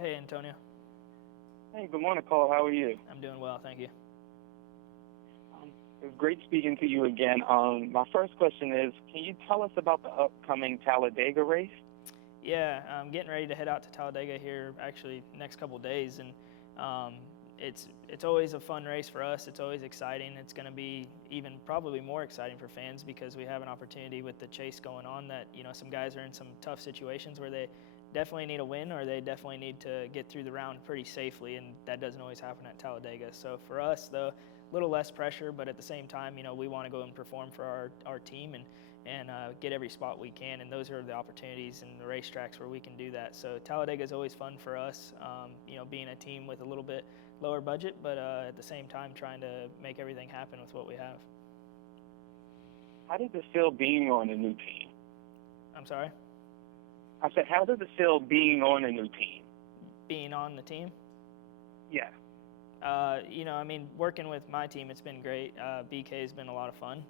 Hey, Antonio. Hey, good morning, Cole. How are you? I'm doing well, thank you. It was great speaking to you again. My first question is, can you tell us about the upcoming Talladega race? Yeah, I'm getting ready to head out to Talladega here actually next couple days, and um, it's always a fun race for us. It's always exciting. It's going to be even probably more exciting for fans because we have an opportunity with the chase going on that some guys are in some tough situations where they definitely need a win or they definitely need to get through the round pretty safely, and that doesn't always happen at Talladega. So for us, though, a little less pressure, but at the same time, we want to go and perform for our team and get every spot we can, and those are the opportunities and the racetracks where we can do that. So Talladega is always fun for us, being a team with a little bit lower budget, but at the same time trying to make everything happen with what we have. How does it feel being on a new team? I'm sorry? I said, how does it feel being on a new team? Being on the team? Yeah. Working with my team, it's been great. BK has been a lot of fun.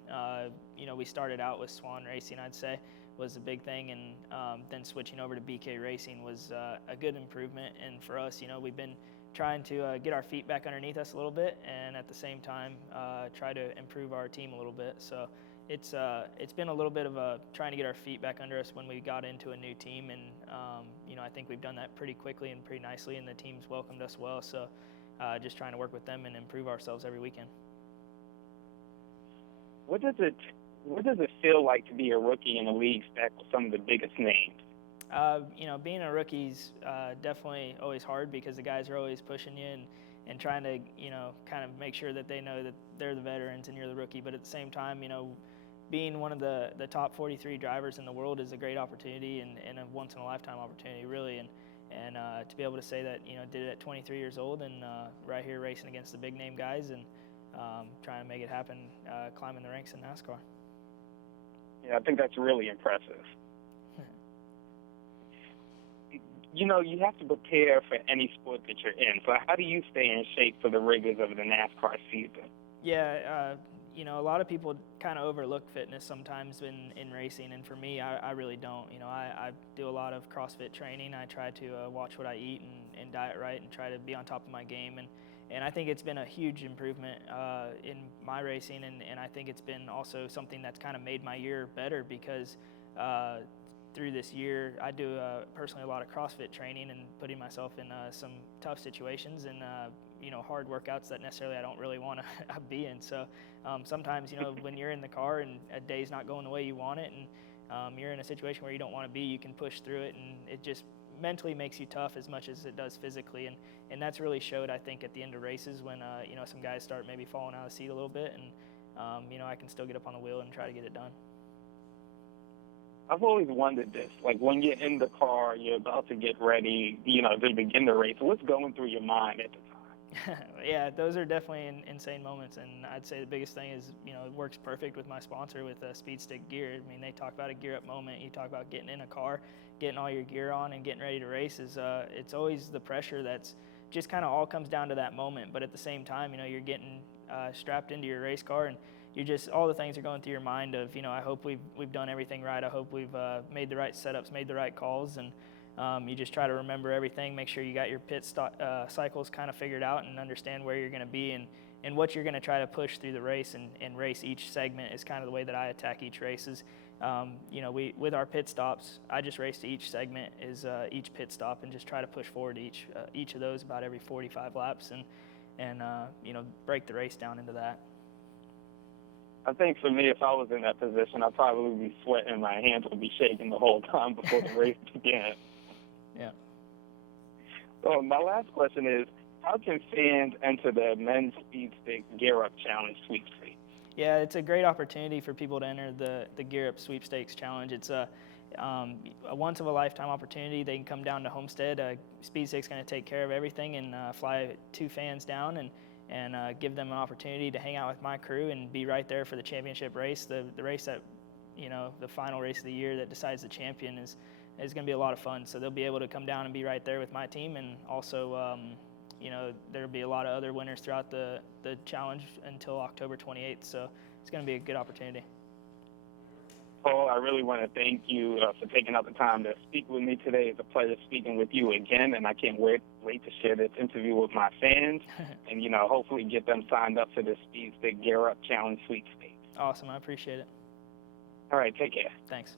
We started out with Swan Racing, I'd say, was a big thing, and then switching over to BK Racing was a good improvement. And for us, we've been trying to get our feet back underneath us a little bit, and at the same time, try to improve our team a little bit. So it's been a little bit of trying to get our feet back under us when we got into a new team, and I think we've done that pretty quickly and pretty nicely, and the team's welcomed us well. So. Just trying to work with them and improve ourselves every weekend. What does it feel like to be a rookie in a league stacked with some of the biggest names? Being a rookie's definitely always hard because the guys are always pushing you and trying to, kind of make sure that they know that they're the veterans and you're the rookie. But at the same time, being one of the top 43 drivers in the world is a great opportunity and a once-in-a-lifetime opportunity, really. And to be able to say that, did it at 23 years old and right here racing against the big name guys and trying to make it happen, climbing the ranks in NASCAR. Yeah, I think that's really impressive. You have to prepare for any sport that you're in. So how do you stay in shape for the rigors of the NASCAR season? Yeah, a lot of people kind of overlook fitness sometimes in racing, and for me, I really don't. I do a lot of CrossFit training. I try to watch what I eat and diet right and try to be on top of my game. And I think it's been a huge improvement in my racing, and I think it's been also something that's kind of made my year better because through this year, I do personally a lot of CrossFit training and putting myself in some tough situations and hard workouts that necessarily I don't really want to be in. So sometimes, when you're in the car and a day's not going the way you want it and you're in a situation where you don't want to be, you can push through it, and it just mentally makes you tough as much as it does physically. And that's really showed, I think, at the end of races when, some guys start maybe falling out of the seat a little bit and, I can still get up on the wheel and try to get it done. I've always wondered this, like when you're in the car, you're about to get ready, to begin the race. What's going through your mind at the time? Yeah, those are definitely insane moments, and I'd say the biggest thing is, it works perfect with my sponsor with Speed Stick gear. I mean, they talk about a gear-up moment. You talk about getting in a car, getting all your gear on, and getting ready to race. It's always the pressure that's just kind of all comes down to that moment. But at the same time, you're getting strapped into your race car, and you just all the things are going through your mind of, I hope we've done everything right. I hope we've made the right setups, made the right calls, and you just try to remember everything, make sure you got your pit cycles kind of figured out and understand where you're going to be and what you're going to try to push through the race and race each segment is kind of the way that I attack each race. With our pit stops, I just race to each segment is each pit stop and just try to push forward each of those about every 45 laps and break the race down into that. I think for me, if I was in that position, I'd probably be sweating. My hands would be shaking the whole time before the race began. Yeah. So my last question is, how can fans enter the Men's Speed Stick Gear Up Challenge sweepstakes? Yeah, it's a great opportunity for people to enter the Gear Up Sweepstakes Challenge. It's a once-of-a-lifetime opportunity. They can come down to Homestead. Speed Stick's going to take care of everything and fly 2 fans down and give them an opportunity to hang out with my crew and be right there for the championship race. The race that, the final race of the year that decides the champion is going to be a lot of fun. So they'll be able to come down and be right there with my team, and also, there'll be a lot of other winners throughout the challenge until October 28th. So it's going to be a good opportunity. Paul, I really want to thank you for taking out the time to speak with me today. It's a pleasure speaking with you again, and I can't wait to share this interview with my fans and, hopefully get them signed up for the Speed Stick Gear Up Challenge sweepstakes. Awesome. I appreciate it. All right, take care. Thanks.